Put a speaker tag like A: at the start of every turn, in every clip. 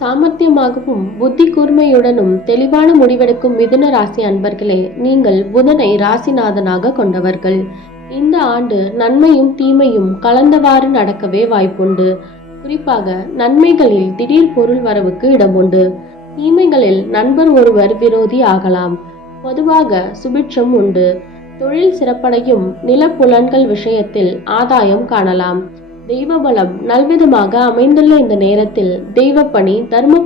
A: சாமர்த்தியமாகவும் புத்தி கூர்மையுடனும் தெளிவான முடிவெடுக்கும் மிதுன ராசி அன்பர்களே நீங்கள் புதனை ராசிநாதனாக கொண்டவர்கள். இந்த ஆண்டு நன்மையும் தீமையும் கலந்தவாறு நடக்கவே வாய்ப்புண்டு. குறிப்பாக நன்மைகளில் திடீர் பொருள் வரவுக்கு இடமுண்டு. தீமைகளில் நண்பர் ஒருவர் விரோதி ஆகலாம். பொதுவாக சுபிட்சம் உண்டு. தொழில் சிறப்படையும் நிலப்புலன்கள் விஷயத்தில் ஆதாயம் காணலாம். தெய்வ பலம் நல்விதமாக அமைந்துள்ள இந்த நேரத்தில் தெய்வப்பணி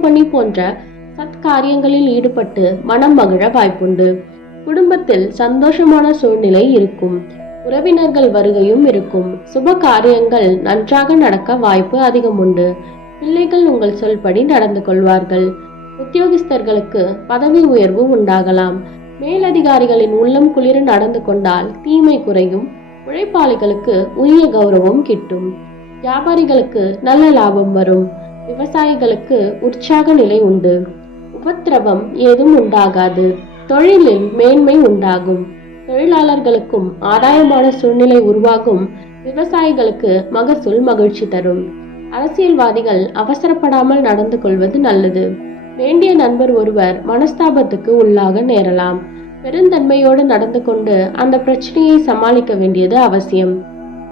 A: பணி போன்ற சத்காரியங்களில் ஈடுபட்டு மனம் மகிழ வாய்ப்புண்டு. குடும்பத்தில் சந்தோஷமான சூழ்நிலை இருக்கும். உறவினர்கள் வருகையும் இருக்கும். சுப காரியங்கள் நன்றாக நடக்க வாய்ப்பு அதிகம் உண்டு பிள்ளைகள் உங்கள் சொல்படி நடந்து கொள்வார்கள். உத்தியோகஸ்தர்களுக்கு பதவி உயர்வு உண்டாகலாம். மேலதிகாரிகளின் உள்ளம் குளிர நடந்து கொண்டால் தீமை குறையும். உழைப்பாளிகளுக்கு உரிய கௌரவம் கிட்டும். வியாபாரிகளுக்கு நல்ல லாபம் வரும். விவசாயிகளுக்கு உற்சாக நிலை உண்டு. உபத்திரவம் ஏதும் உண்டாகாது. தொழிலில் மேன்மை உண்டாகும். தொழிலாளர்களுக்கும் ஆதாயமான சூழ்நிலை உருவாகும். விவசாயிகளுக்கு மகசூல் மகிழ்ச்சி தரும். அரசியல்வாதிகள் அவசரப்படாமல் நடந்து கொள்வது நல்லது. வேண்டிய நண்பர் ஒருவர் மனஸ்தாபத்துக்கு உள்ளாக நேரலாம். பெருந்தன்மையோடு நடந்து கொண்டு அந்த பிரச்சனையை சமாளிக்க வேண்டியது அவசியம்.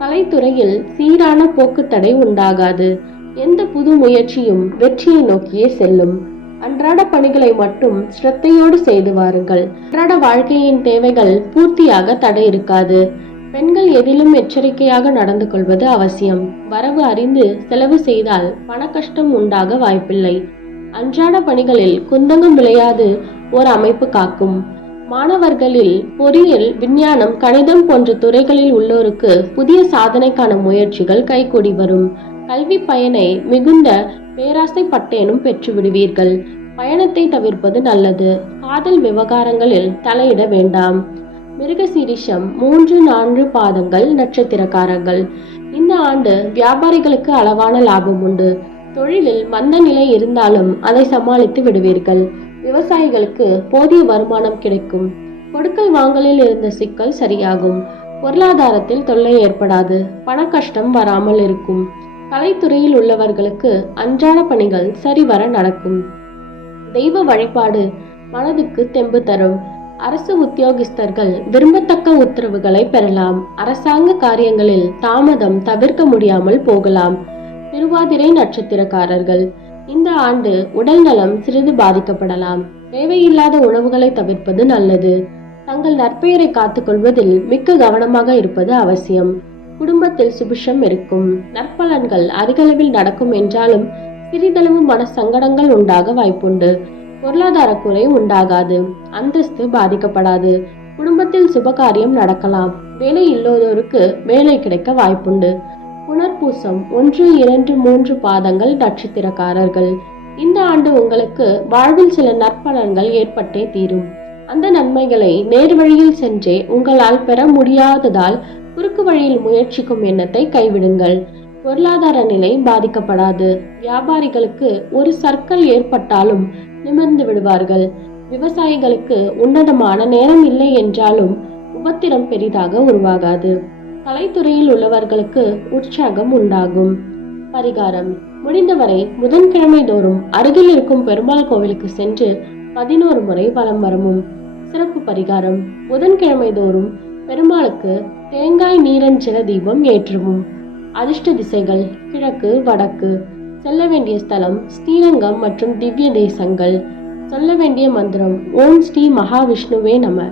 A: கலைத்துறையில் சீரான போக்கு தடை உண்டாகாது. எந்த புது முயற்சியும் வெற்றியை நோக்கியே செல்லும். அன்றாட பணிகளை மட்டும் ஸ்ரத்தையோடு செய்து வாருங்கள். அன்றாட வாழ்க்கையின் தேவைகள் பூர்த்தியாக தடை இருக்காது பெண்கள் எதிலும் எச்சரிக்கையாக நடந்து கொள்வது அவசியம். வரவு அறிந்து செலவு செய்தால் பண கஷ்டம் உண்டாக வாய்ப்பில்லை. அன்றாட பணிகளில் குந்தகம் விளையாது ஒரு அமைப்பு காக்கும். மாணவர்களில் பொறியியல் விஞ்ஞானம் கணிதம் போன்ற துறைகளில் உள்ளோருக்கு புதிய சாதனைக்கான முயற்சிகள் கைகூடி வரும். கல்வி பயனை மிகுந்த பேராசைப்பட்டேனும் பெற்று விடுவீர்கள் பயணத்தை தவிர்ப்பது நல்லது. காதல் விவகாரங்களில் தலையிட வேண்டாம். மிருகசீரிஷம் மூன்று நான்கு பாதங்கள் நட்சத்திரக்காரர்கள். இந்த ஆண்டு வியாபாரிகளுக்கு அளவான லாபம் உண்டு. தொழிலில் மந்த நிலை இருந்தாலும் அதை சமாளித்து விடுவீர்கள். விவசாயிகளுக்கு போதிய வருமானம் கிடைக்கும். கொடுக்கல் வாங்கலில் இருந்த சிக்கல் சரியாகும். பொருளாதாரத்தில் தொல்லை ஏற்படாது. பண கஷ்டம் வராமல் இருக்கும். கலைத்துறையில் உள்ளவர்களுக்கு அன்றாட பணிகள் சரிவர நடக்கும். தெய்வ வழிபாடு மனதுக்கு தெம்பு தரும். அரசு உத்தியோகஸ்தர்கள் விரும்பத்தக்க உத்தரவுகளை பெறலாம். அரசாங்க காரியங்களில் தாமதம் தவிர்க்க முடியாமல் போகலாம். திருவாதிரை நட்சத்திரக்காரர்கள் இந்த ஆண்டு உடல் நலம் சிறிது பாதிக்கப்படலாம். தேவையில்லாத உணவுகளை தவிர்ப்பது நல்லது. தங்கள் நற்பெயரை காத்துக்கொள்வதில் மிக்க கவனமாக இருப்பது அவசியம். குடும்பத்தில் சுபிஷம் இருக்கும். நற்பலன்கள் அதிகளவில் நடக்கும் என்றாலும் சிறிதளவு மன சங்கடங்கள் உண்டாக வாய்ப்புண்டு. பொருளாதார குறை உண்டாகாது. அந்தஸ்து பாதிக்கப்படாது. குடும்பத்தில் சுபகாரியம் நடக்கலாம். வேலை இல்லாதோருக்கு வேலை கிடைக்க வாய்ப்புண்டு. புனர்பூசம் ஒன்று இரண்டு மூன்று பாதங்கள் நட்சத்திரக்காரர்கள். இந்த ஆண்டு உங்களுக்கு வாழ்வில் சில நற்பலன்கள் ஏற்பட்டே தீரும். அந்த நன்மைகளை நேர்வழியில் சென்றே உங்களால் பெற முடியாததால் குறுக்கு வழியில் முயற்சிக்கும் எண்ணத்தை கைவிடுங்கள். பொருளாதார நிலை பாதிக்கப்படாது. வியாபாரிகளுக்கு ஒரு சர்க்கல் ஏற்பட்டாலும் நிமிர்ந்து விடுவார்கள். விவசாயிகளுக்கு உன்னதமான நேரம் இல்லை என்றாலும் உபத்திரம் பெரிதாக உருவாகாது. கலைத்துறையில் உள்ளவர்களுக்கு உற்சாகம் உண்டாகும். பரிகாரம். முடிந்தவரை புதன்கிழமை தோறும் அருகில் இருக்கும் பெருமாள் கோவிலுக்கு சென்று பதினோரு முறை வலம் வரவும். சிறப்பு பரிகாரம். புதன்கிழமை தோறும் பெருமாளுக்கு தேங்காய் நீரஞ்சல தீபம் ஏற்றவும். அதிர்ஷ்ட திசைகள் கிழக்கு வடக்கு. செல்ல வேண்டிய ஸ்தலம் ஸ்ரீரங்கம் மற்றும் திவ்ய தேசங்கள். சொல்ல வேண்டிய மந்திரம் ஓம் ஸ்ரீ மகாவிஷ்ணுவே நம.